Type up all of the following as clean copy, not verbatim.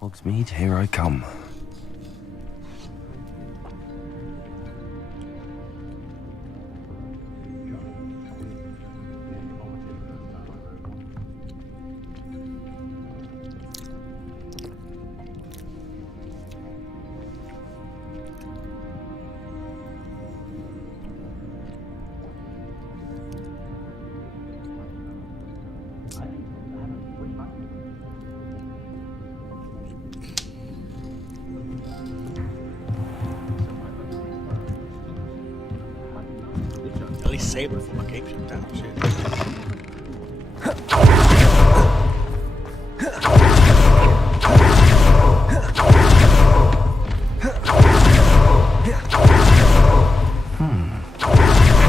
Hogsmeade, here I come. At least save it for my cape ship down. Shit.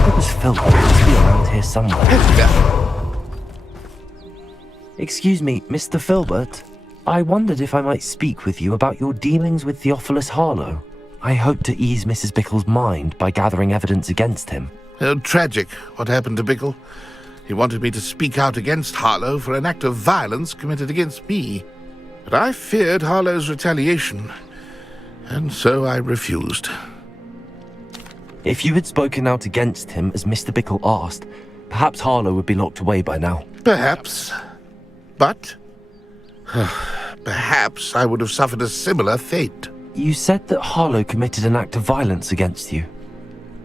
It was Philbert. Must be around here somewhere. Excuse me, Mr. Philbert. I wondered if I might speak with you about your dealings with Theophilus Harlow. I hope to ease Mrs. Bickle's mind by gathering evidence against him. Tragic, what happened to Bickle. He wanted me to speak out against Harlow for an act of violence committed against me. But I feared Harlow's retaliation, and so I refused. If you had spoken out against him as Mr. Bickle asked, perhaps Harlow would be locked away by now. Perhaps. But perhaps I would have suffered a similar fate. You said that Harlow committed an act of violence against you.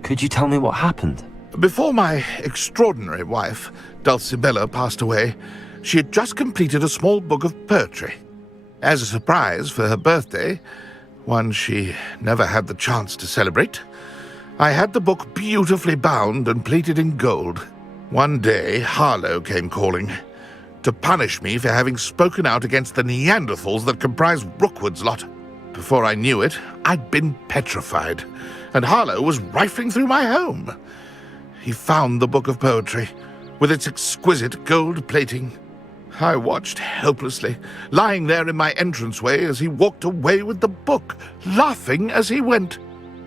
Could you tell me what happened? Before my extraordinary wife, Dulcibella, passed away, she had just completed a small book of poetry. As a surprise for her birthday, one she never had the chance to celebrate, I had the book beautifully bound and plated in gold. One day, Harlow came calling to punish me for having spoken out against the Neanderthals that comprise Rookwood's lot. Before I knew it, I'd been petrified, and Harlow was rifling through my home. He found the book of poetry, with its exquisite gold plating. I watched helplessly, lying there in my entranceway as he walked away with the book, laughing as he went.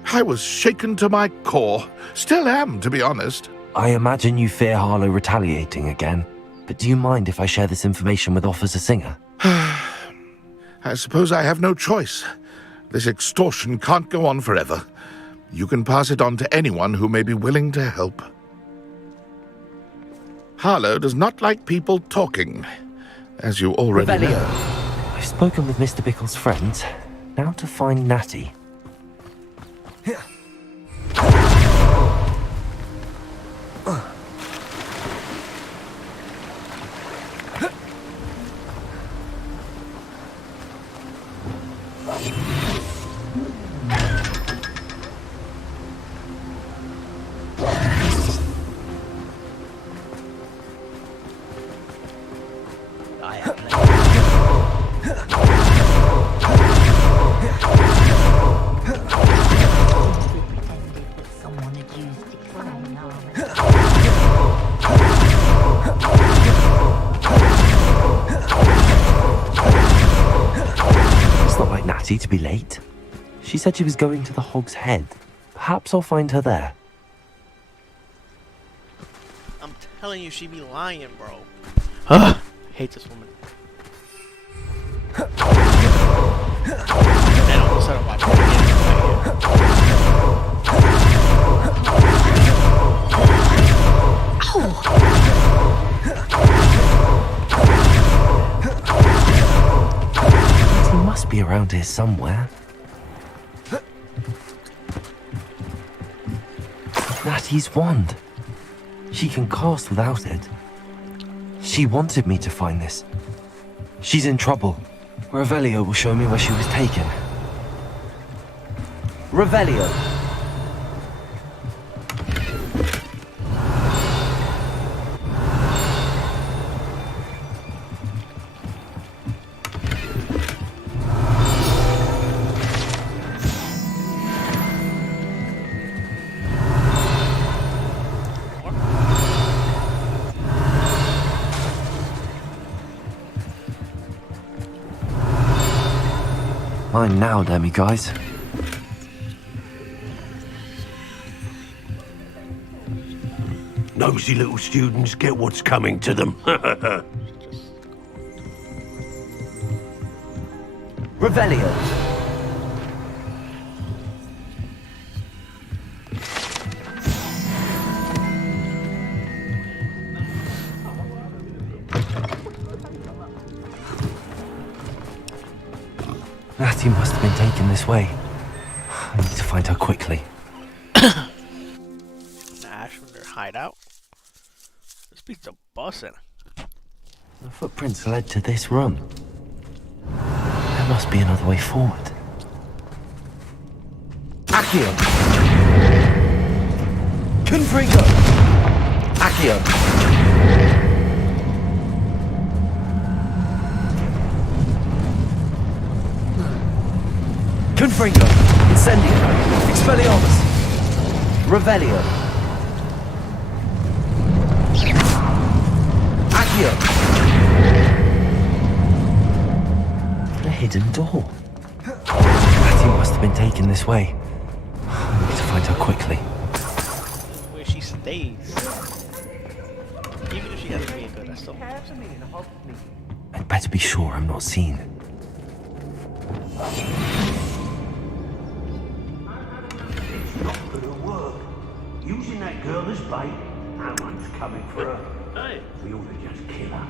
I was shaken to my core. Still am, to be honest. I imagine you fear Harlow retaliating again, but do you mind if I share this information with Officer Singer? I suppose I have no choice. This extortion can't go on forever. You can pass it on to anyone who may be willing to help. Harlow does not like people talking, as you already know. I've spoken with Mr. Bickle's friends. Now to find Natty. To be late. She said she was going to the Hog's Head. Perhaps I'll find her there. I'm telling you, she be lying, bro. Ugh, hate this woman. Man, almost set up my Must be around here somewhere. Natty's wand. She can cast without it. She wanted me to find this. She's in trouble. Revelio will show me where she was taken. Revelio! Mine now, Demi guys. Nosy little students get what's coming to them. Revelio. Natty must have been taken this way. I need to find her quickly. Ash from their hideout. This beats a bussin'. The footprints led to this room. There must be another way forward. Accio! Confringo! Accio! Confringo! Incendio! Expelliarmus! Revelio! Accio! A hidden door. Matthew must have been taken this way. I need to find her quickly. Where she stays. Even if she has a vehicle, that's still. I'd better be sure I'm not seen. Not gonna work. Using that girl as bait, no one's coming for her. Hey, we ought to just kill her.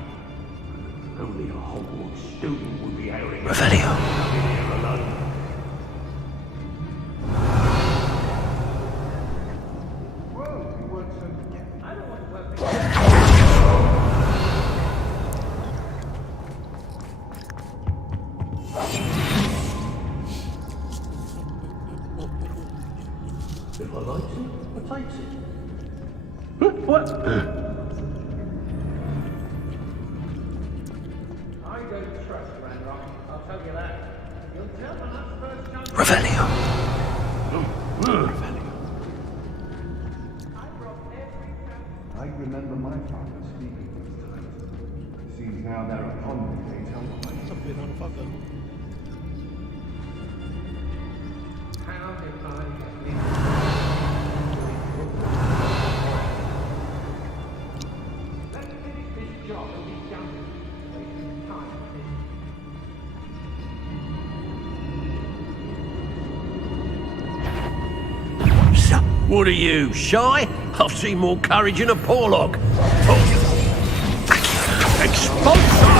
Only a Hogwarts student would be airing Revelio. here alone. If I like it, I take it. What? I don't trust Ranrock, I'll tell you that. You'll tell when that's first time. Revelio. I remember my father speaking those times. It seems now they're upon me, they tell me. That's a big motherfucker. How did I get Let's finish this job and be done with it. Wasting time. So, what are you, shy? I've seen more courage in a porlog. Expulsor!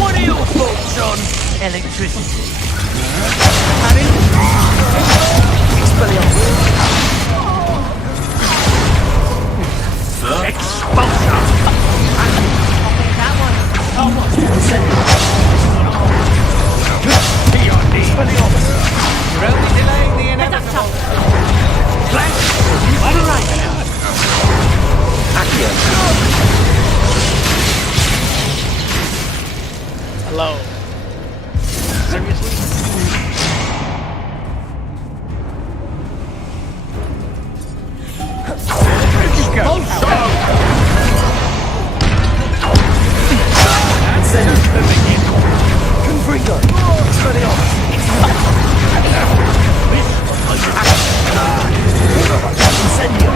What are your thoughts on electricity? Expulsor! You're only delaying the inevitable. Hello. Seriously? Confringo. Expelliarmus. Incendio.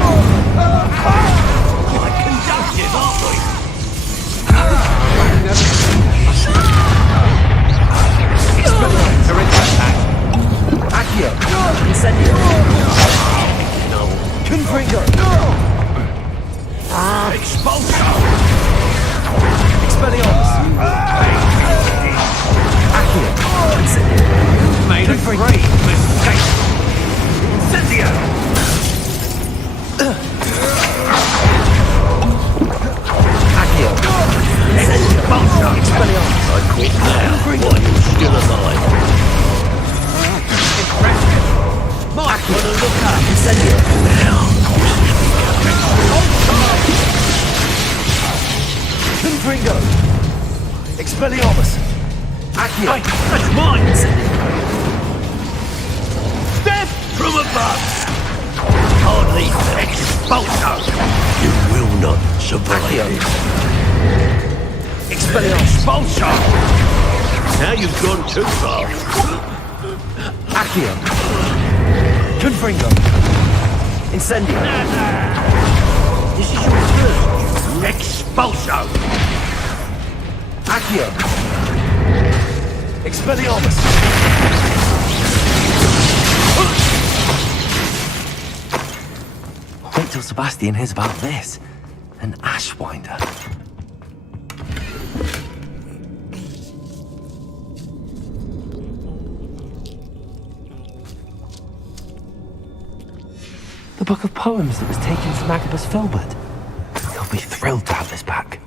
Like conductive, aren't we? Accio. Incendio. Confringo. Expulsor! Expelliarmus. Accio. Incendio. Made a great mistake! Incendio! Accio. Incendio. Expelliarmus. I quit now while you're still alive. Might wanna look up. Incendio. Now, Confringo. Expelliarmus. Accio. hey, that's mine! Incendio. Death from above! Hardly fair. Expulso! You will not survive this. Expelliarmus! Expulso! Now you've gone too far. Accio! Confringo! Incendio! This is your turn! Expulso! Accio! Expelliarmus! Wait till Sebastian hears about this. An Ashwinder. The book of poems that was taken from Agabus Filbert. He'll be thrilled to have this back.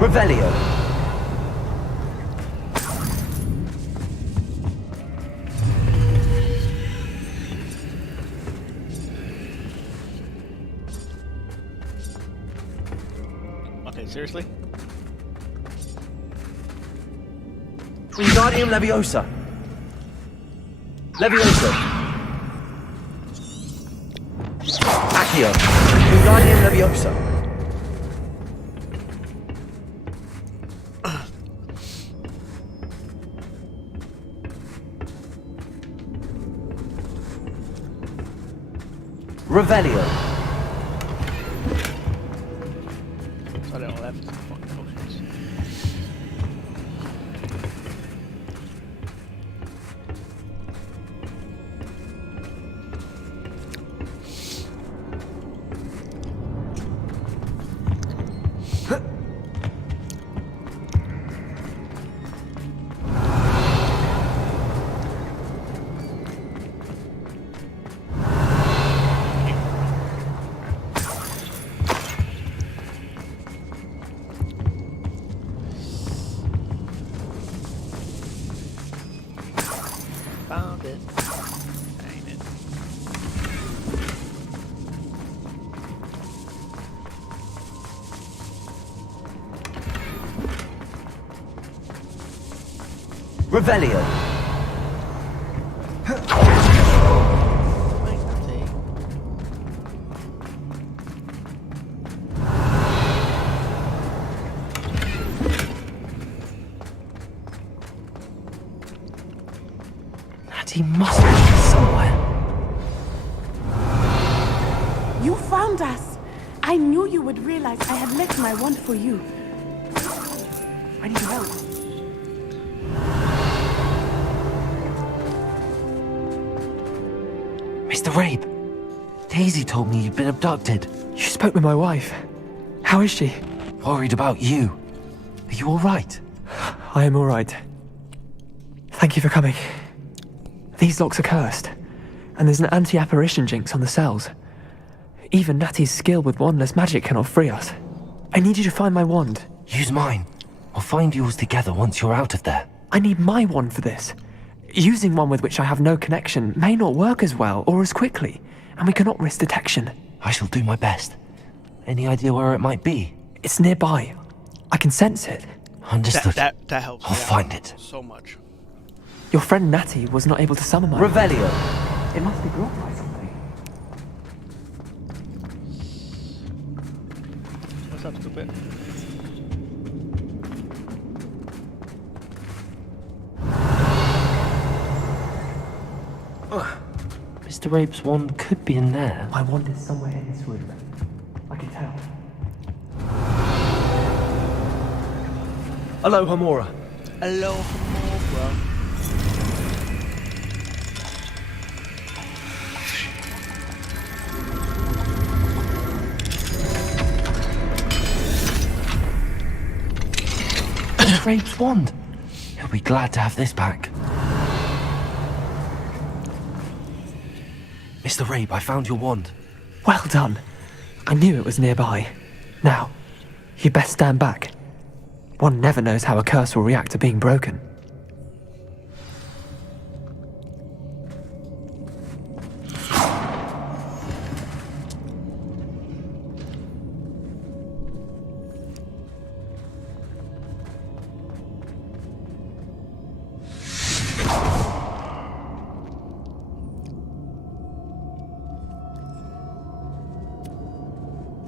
Revelio. Okay, seriously? Wingardium Leviosa. Leviosa. Accio. Wingardium Leviosa. Revelio. So I don't left fucking potions. Found it. Ain't it? Revelio. Wait, see. He must be here somewhere. You found us! I knew you would realize I had left my wand for you. I need help. Mr. Rabe, Daisy told me you'd been abducted. You spoke with my wife. How is she? Worried about you. Are you all right? I am all right. Thank you for coming. These locks are cursed, and there's an anti-apparition jinx on the cells. Even Natty's skill with wandless magic cannot free us. I need you to find my wand. Use mine. We'll find yours together once you're out of there. I need my wand for this. Using one with which I have no connection may not work as well or as quickly, and we cannot risk detection. I shall do my best. Any idea where it might be? It's nearby. I can sense it. Understood. That helps. I'll me out find it. so much. Your friend Natty was not able to summon my... Revelio. It must be blocked by something. What's up, stupid? Mr. Rabe's wand could be in there. My wand is somewhere in this room. I can tell. Hello, Hamura. Hello, bro. Mr. Rabe's wand. He'll be glad to have this back. Mr. Rabe, I found your wand. Well done. I knew it was nearby. Now, you best stand back. One never knows how a curse will react to being broken.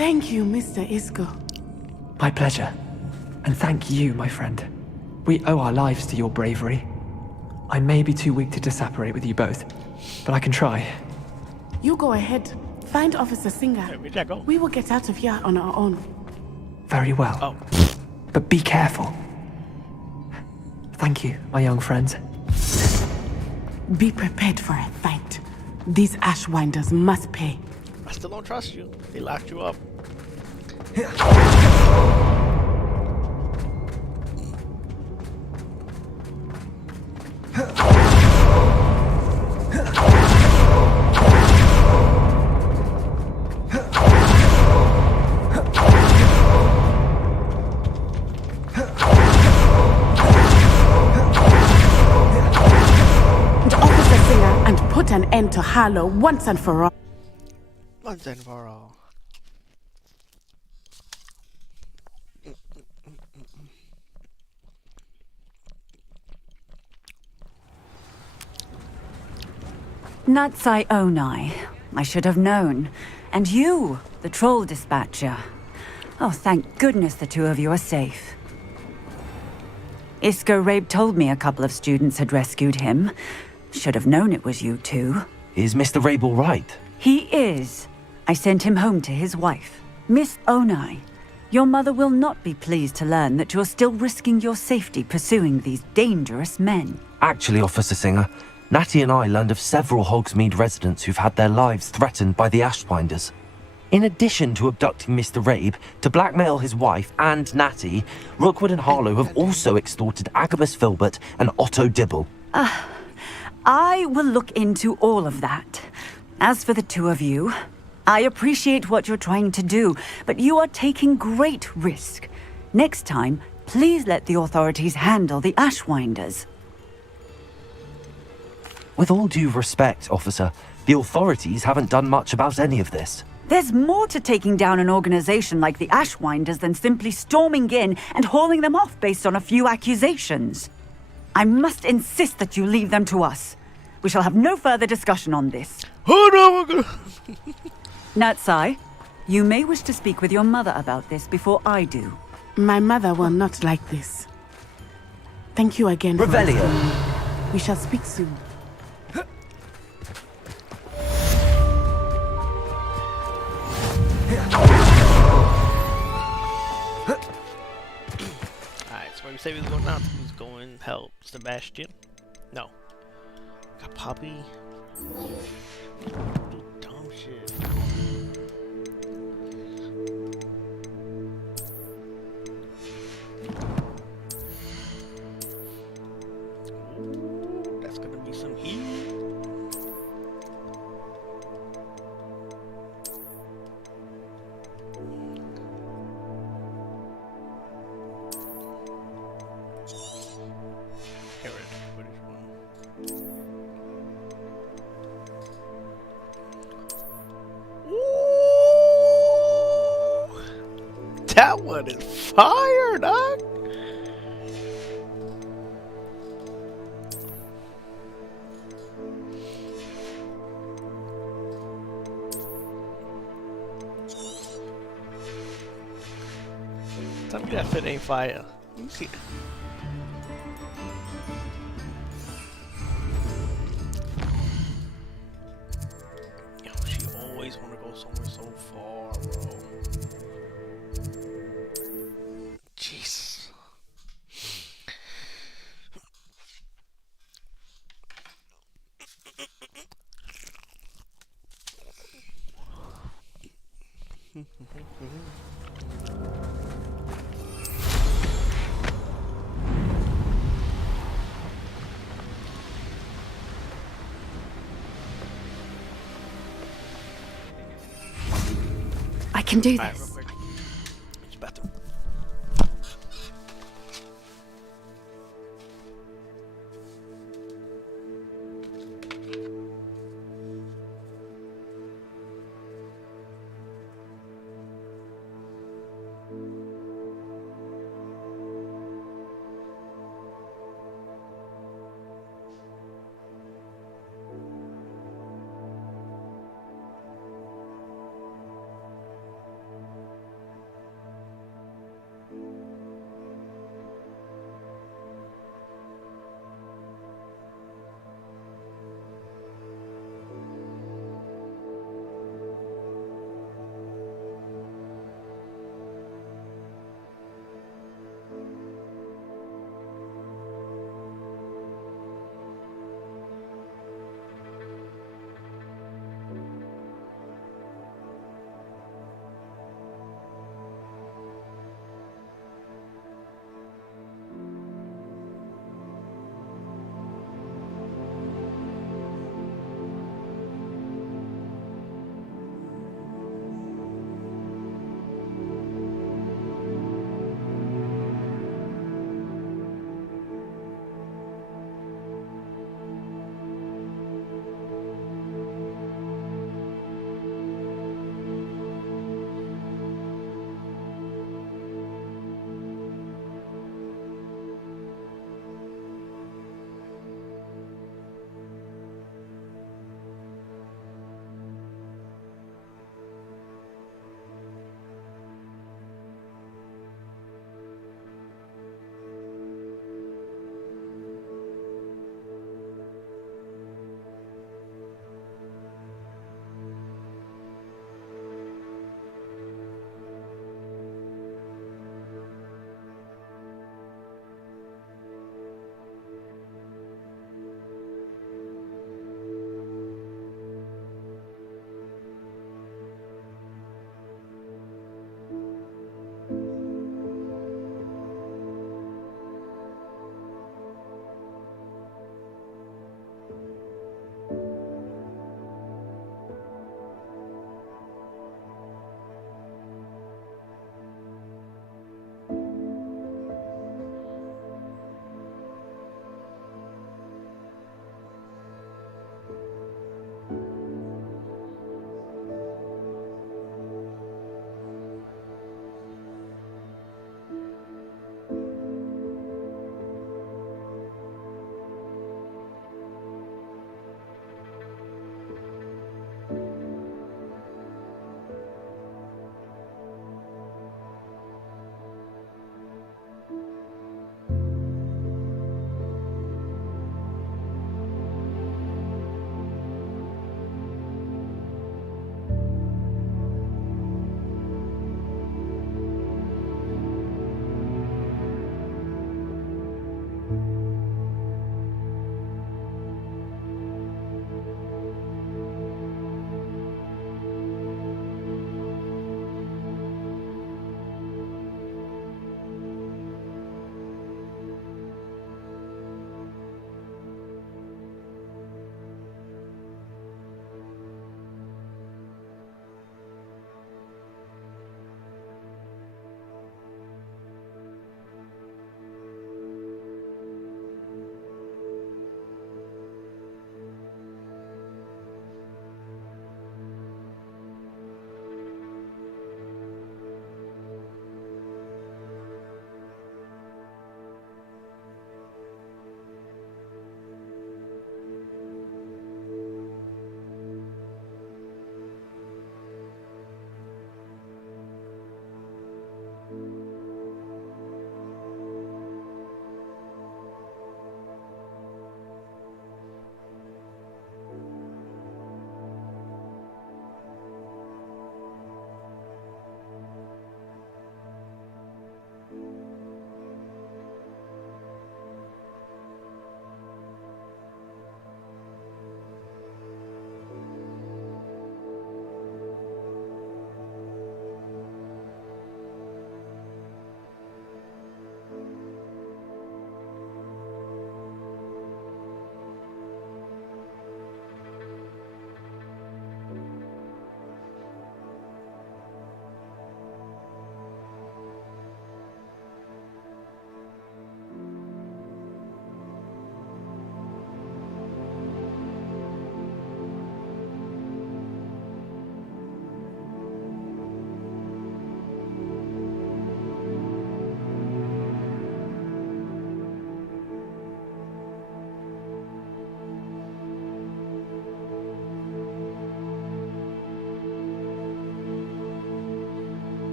Thank you, Mr. Isco. My pleasure. And thank you, my friend. We owe our lives to your bravery. I may be too weak to disapparate with you both, but I can try. You go ahead. Find Officer Singer. Hey, where'd that go? We will get out of here on our own. Very well. Oh. But be careful. Thank you, my young friends. Be prepared for a fight. These Ashwinders must pay. I still don't trust you. They locked you up. Officer Singer, and put an end to Harlow once and for all. Once and for all. Natsai Onai. I should have known. And you, the troll dispatcher. Oh, thank goodness the two of you are safe. Isco Rabe told me a couple of students had rescued him. Should have known it was you two. Is Mr. Rabe all right? He is. I sent him home to his wife. Miss Onai, your mother will not be pleased to learn that you're still risking your safety pursuing these dangerous men. Actually, Officer Singer, Natty and I learned of several Hogsmeade residents who've had their lives threatened by the Ashwinders. In addition to abducting Mr. Rabe to blackmail his wife and Natty, Rookwood and Harlow have also extorted Agabus Filbert and Otto Dibble. I will look into all of that. As for the two of you, I appreciate what you're trying to do, but you are taking great risk. Next time, please let the authorities handle the Ashwinders. With all due respect, officer, the authorities haven't done much about any of this. There's more to taking down an organization like the Ashwinders than simply storming in and hauling them off based on a few accusations. I must insist that you leave them to us. We shall have no further discussion on this. Natsai, you may wish to speak with your mother about this before I do. My mother will not like this. Thank you again. for- Revelio. We shall speak soon. Alright, so maybe say who's going out. Who's going help Sebastian? No. Got Poppy. Do dumb shit. Ooh, that's gonna be some heat. That one is fire, dog. Tell me that fit ain't fire. Let me see. Yo, she always wanna go somewhere so far, bro. Jeez. I can do Alright, real this. quick. Use the bathroom.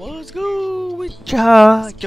Let's go with charge.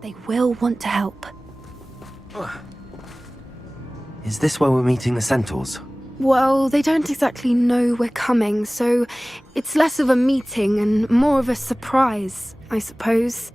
They will want to help. Is this where we're meeting the centaurs? Well, they don't exactly know we're coming, so it's less of a meeting and more of a surprise, I suppose.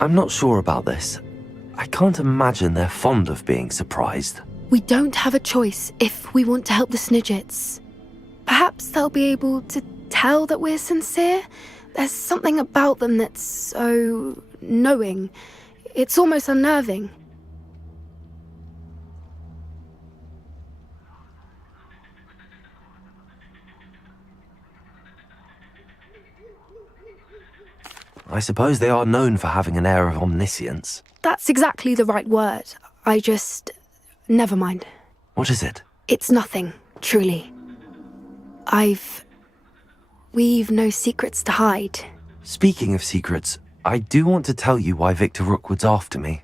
I'm not sure about this. I can't imagine they're fond of being surprised. We don't have a choice if we want to help the Snidgets. Perhaps they'll be able to tell that we're sincere. There's something about them that's so knowing. It's almost unnerving. I suppose they are known for having an air of omniscience. That's exactly the right word. Never mind. What is it? It's nothing, truly. We've no secrets to hide. Speaking of secrets, I do want to tell you why Victor Rookwood's after me.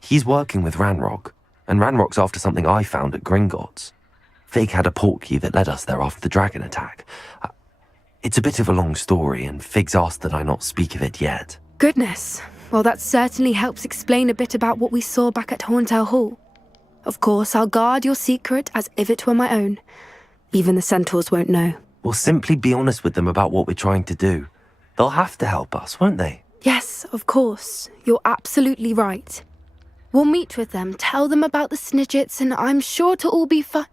He's working with Ranrock, and Ranrock's after something I found at Gringotts. Fig had a portkey that led us there after the dragon attack. It's a bit of a long story, and Fig's asked that I not speak of it yet. Goodness. Well, that certainly helps explain a bit about what we saw back at Horntail Hall. Of course, I'll guard your secret as if it were my own. Even the centaurs won't know. We'll simply be honest with them about what we're trying to do. They'll have to help us, won't they? Yes, of course. You're absolutely right. We'll meet with them, tell them about the Snidgets, and I'm sure it'll all be fine.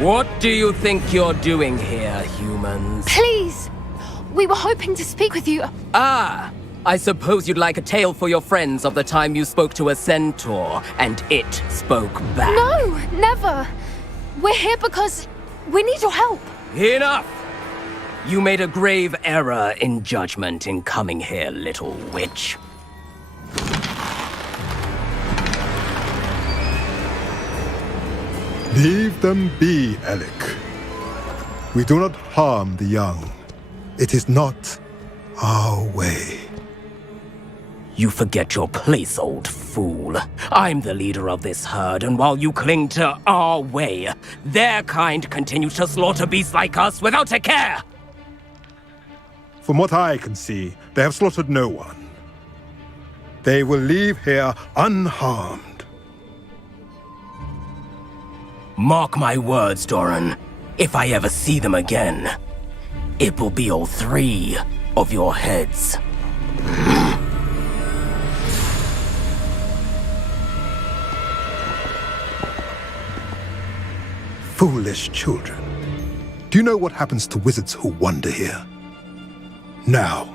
What do you think you're doing here, humans? Please! We were hoping to speak with you. Ah! I suppose you'd like a tale for your friends of the time you spoke to a centaur, and it spoke back. No, never! We're here because we need your help. Enough! You made a grave error in judgment in coming here, little witch. Leave them be, Alec. We do not harm the young. It is not our way. You forget your place, old fool. I'm the leader of this herd, and while you cling to our way, their kind continue to slaughter beasts like us without a care! From what I can see, they have slaughtered no one. They will leave here unharmed. Mark my words, Doran. If I ever see them again, it will be all 3 of your heads. Foolish children. Do you know what happens to wizards who wander here? Now,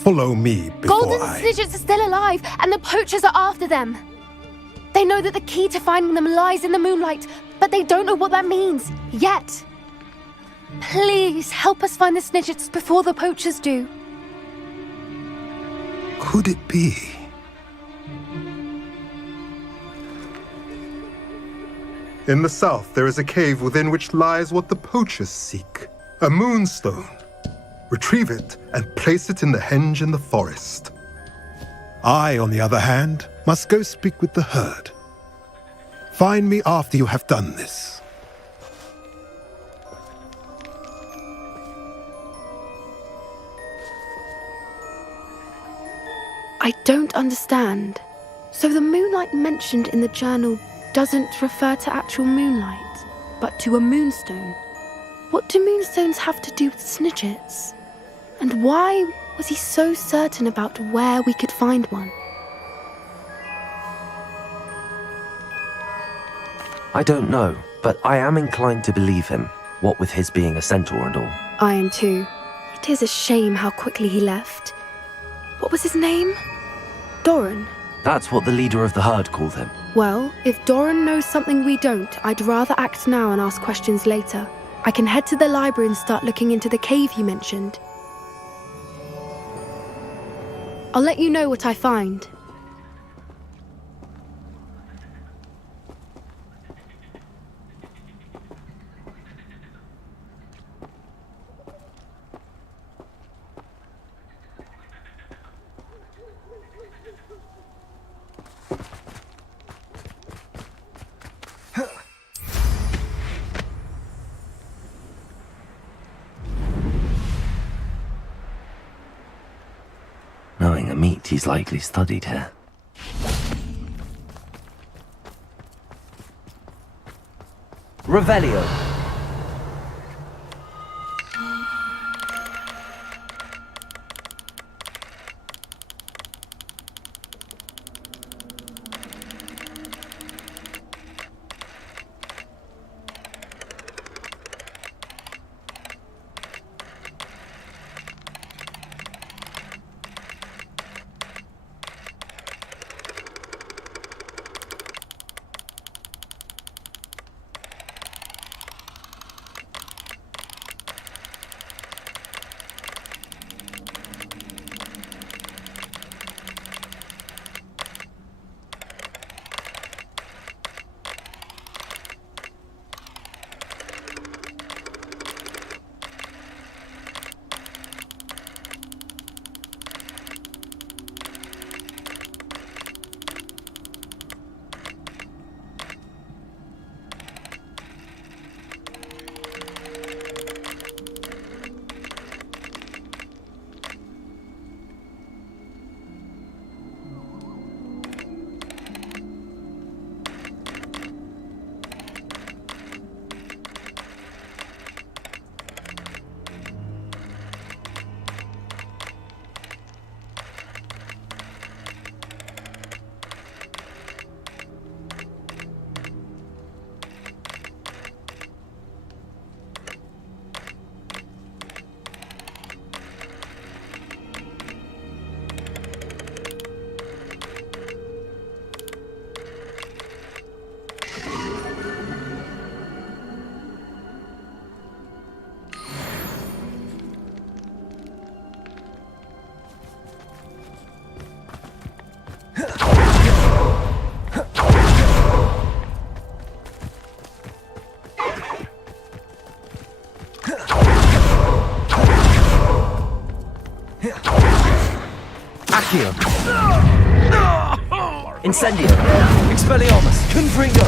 follow me before Golden Snidgets are still alive, and the poachers are after them. They know that the key to finding them lies in the moonlight, but they don't know what that means, yet. Please, help us find the Snidgets before the poachers do. Could it be? In the south, there is a cave within which lies what the poachers seek. A moonstone. Retrieve it and place it in the henge in the forest. I, on the other hand, must go speak with the herd. Find me after you have done this. I don't understand. So the moonlight mentioned in the journal doesn't refer to actual moonlight, but to a moonstone. What do moonstones have to do with Snidgets? And why was he so certain about where we could find one? I don't know, but I am inclined to believe him, what with his being a centaur and all. I am too. It is a shame how quickly he left. What was his name? Doran. That's what the leader of the herd called him. Well, if Doran knows something we don't, I'd rather act now and ask questions later. I can head to the library and start looking into the cave you mentioned. I'll let you know what I find. Knowing a meat, he's likely studied here. Revelio. Accio! Incendio! Expelliarmus! Confringo!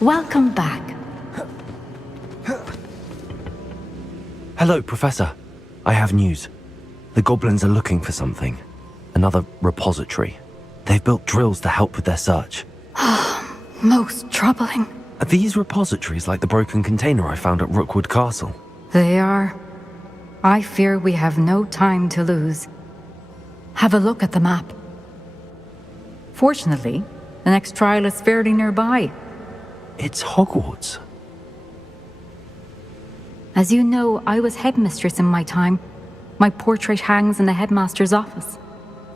Welcome back. Hello, Professor. I have news. The goblins are looking for something. Another repository. They've built drills to help with their search. Most troubling. Are these repositories like the broken container I found at Rookwood Castle? They are. I fear we have no time to lose. Have a look at the map. Fortunately, the next trial is fairly nearby. It's Hogwarts. As you know, I was headmistress in my time. My portrait hangs in the headmaster's office.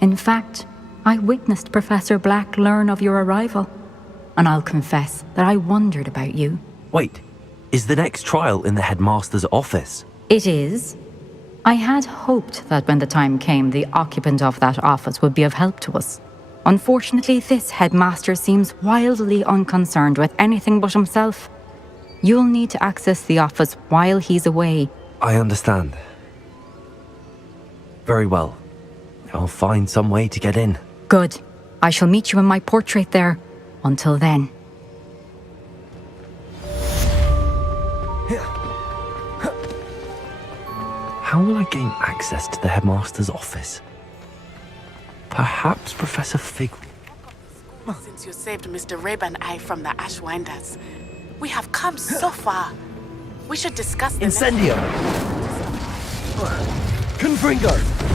In fact, I witnessed Professor Black learn of your arrival. And I'll confess that I wondered about you. Wait, is the next trial in the headmaster's office? It is. I had hoped that when the time came, the occupant of that office would be of help to us. Unfortunately, this headmaster seems wildly unconcerned with anything but himself. You'll need to access the office while he's away. I understand. Very well. I'll find some way to get in. Good. I shall meet you in my portrait there. Until then. How will I gain access to the headmaster's office? Perhaps Professor Fig... Since you saved Mr. Rabe and I from the Ashwinders, we have come so far. We should discuss the Incendio! Confringo!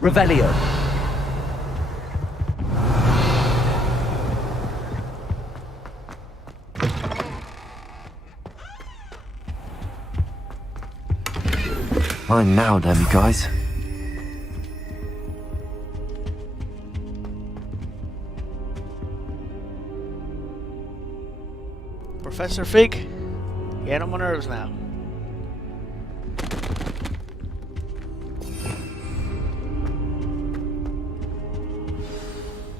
Revelio. Mine now, damn you guys. Professor Fig, get on my nerves now.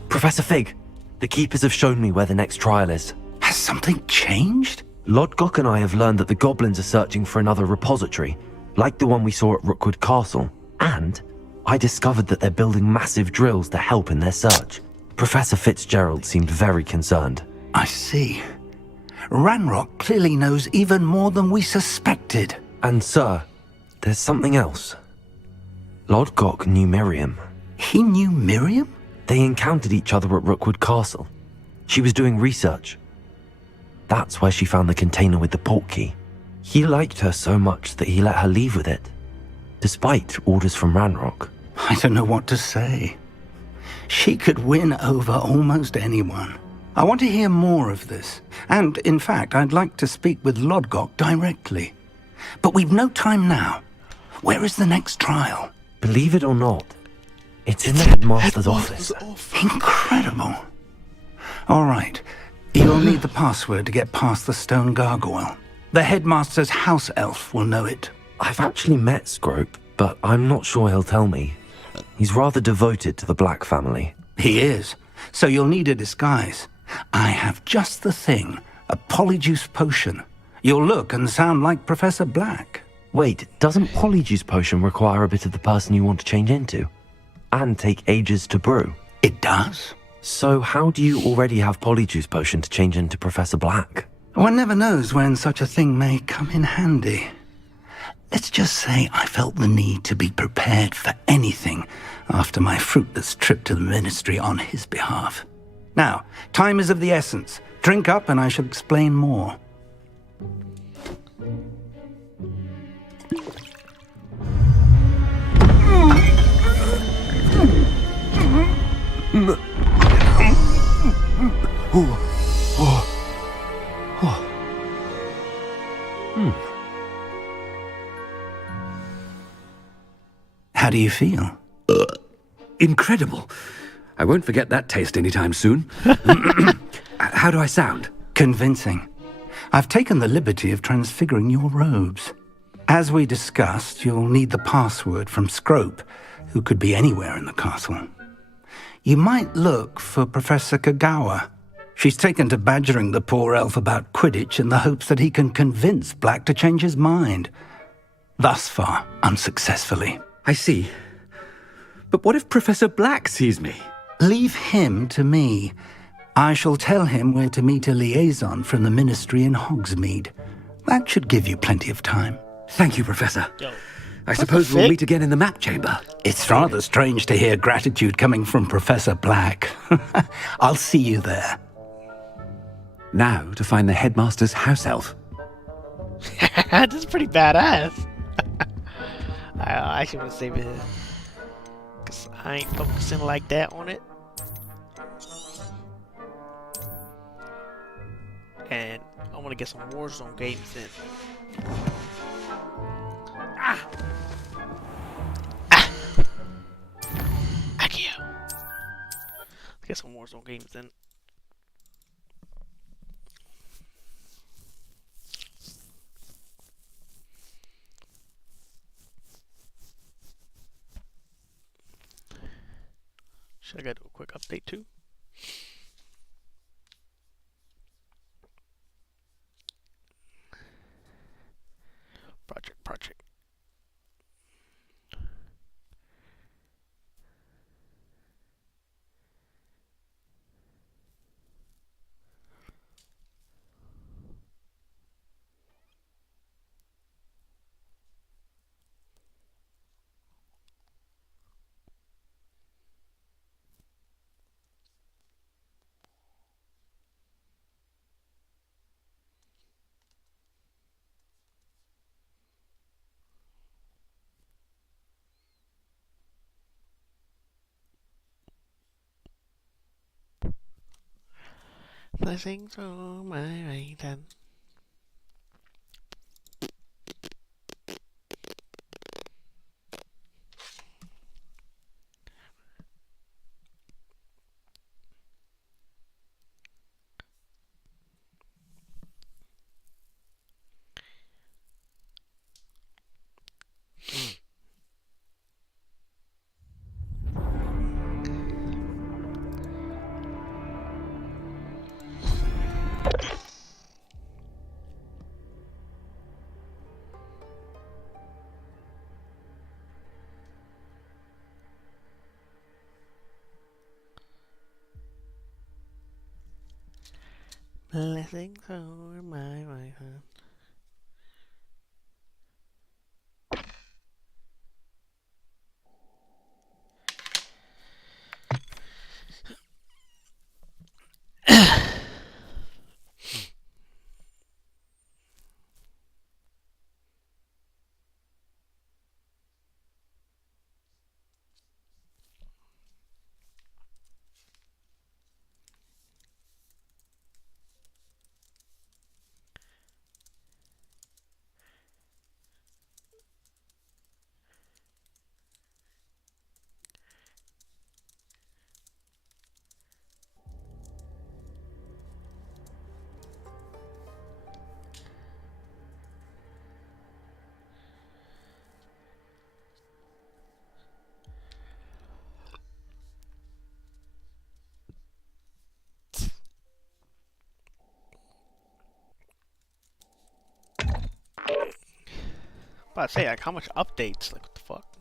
Professor Fig, the Keepers have shown me where the next trial is. Has something changed? Lodgok and I have learned that the goblins are searching for another repository, like the one we saw at Rookwood Castle. And I discovered that they're building massive drills to help in their search. Professor Fitzgerald seemed very concerned. I see. Ranrock clearly knows even more than we suspected. And sir, there's something else. Lodgok knew Miriam. He knew Miriam? They encountered each other at Rookwood Castle. She was doing research. That's where she found the container with the portkey. He liked her so much that he let her leave with it, despite orders from Ranrock. I don't know what to say. She could win over almost anyone. I want to hear more of this. And, in fact, I'd like to speak with Lodgok directly. But we've no time now. Where is the next trial? Believe it or not, it's in the headmaster's office. Incredible. All right. You'll need the password to get past the stone gargoyle. The headmaster's house elf will know it. I've actually met Scrope, but I'm not sure he'll tell me. He's rather devoted to the Black family. He is. So you'll need a disguise. I have just the thing. A polyjuice potion. You'll look and sound like Professor Black. Wait, doesn't polyjuice potion require a bit of the person you want to change into? And take ages to brew? It does. So how do you already have polyjuice potion to change into Professor Black? One never knows when such a thing may come in handy. Let's just say I felt the need to be prepared for anything after my fruitless trip to the Ministry on his behalf. Now, time is of the essence. Drink up and I shall explain more. How do you feel? Incredible. I won't forget that taste anytime soon. How do I sound? Convincing. I've taken the liberty of transfiguring your robes. As we discussed, you'll need the password from Scrope, who could be anywhere in the castle. You might look for Professor Kagawa. She's taken to badgering the poor elf about Quidditch in the hopes that he can convince Black to change his mind. Thus far, unsuccessfully. I see. But what if Professor Black sees me? Leave him to me. I shall tell him where to meet a liaison from the Ministry in Hogsmeade. That should give you plenty of time. Thank you, Professor. I suppose we'll meet again in the map chamber. It's rather strange to hear gratitude coming from Professor Black. I'll see you there. Now to find the headmaster's house elf. This is pretty badass. I should save it. Cause I ain't focusing like that on it. And I want to get some Warzone games in. Ah! Ah! Accio! Let's get some Warzone games in. Should I go do a quick update too? Project. Blessings on my right hand. Blessings over my right hand. About to say, like, how much updates? Like, what the fuck?